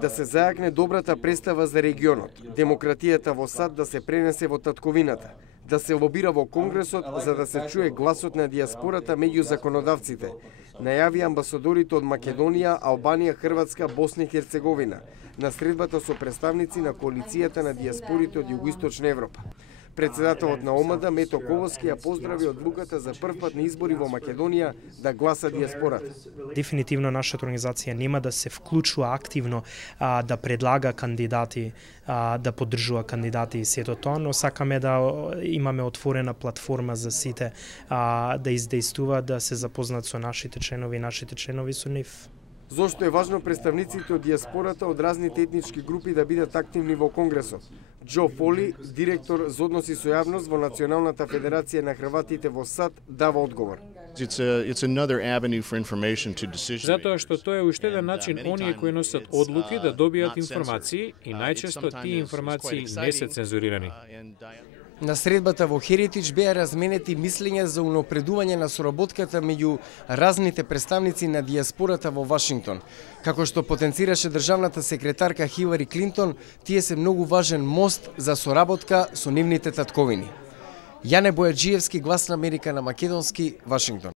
Да се зајакне добрата представа за регионот, демократијата во САД да се пренесе во татковината, да се лобира во Конгресот за да се чуе гласот на дијаспората меѓу законодавците, најави амбасадорите од Македонија, Албанија, Хрватска, Босна и Херцеговина на средбата со представници на коалицијата на дијаспорите од Југоисточна Европа. Председателот на ОМАДА Мето Кововски ја поздрави одлуката за прв пат на избори во Македонија да гласа дијаспората. Дефинитивно нашата организација нема да се вклучува активно да предлага кандидати, да поддржува кандидати и сето тоа, но сакаме да имаме отворена платформа за сите да издействуваат, да се запознаат со нашите членови со нив. Зошто е важно представниците од дијаспората од разните етнички групи да бидат активни во Конгресот? Џо Фоли, директор за односи со јавност во Националната федерација на хрватите во САД, дава одговор. Затоа што тоа е уште еден начин оние кои носат одлуки да добијат информации и најчесто тие информации не се цензурирани. На средбата во Херитидж беа разменети мислења за унапредување на соработката меѓу разните представници на дијаспората во Вашингтон. Како што потенцираше државната секретарка Хилари Клинтон, тие се многу важен мост за соработка со нивните татковини. Јане Бојаджиевски, Глас на Америка на македонски, Вашингтон.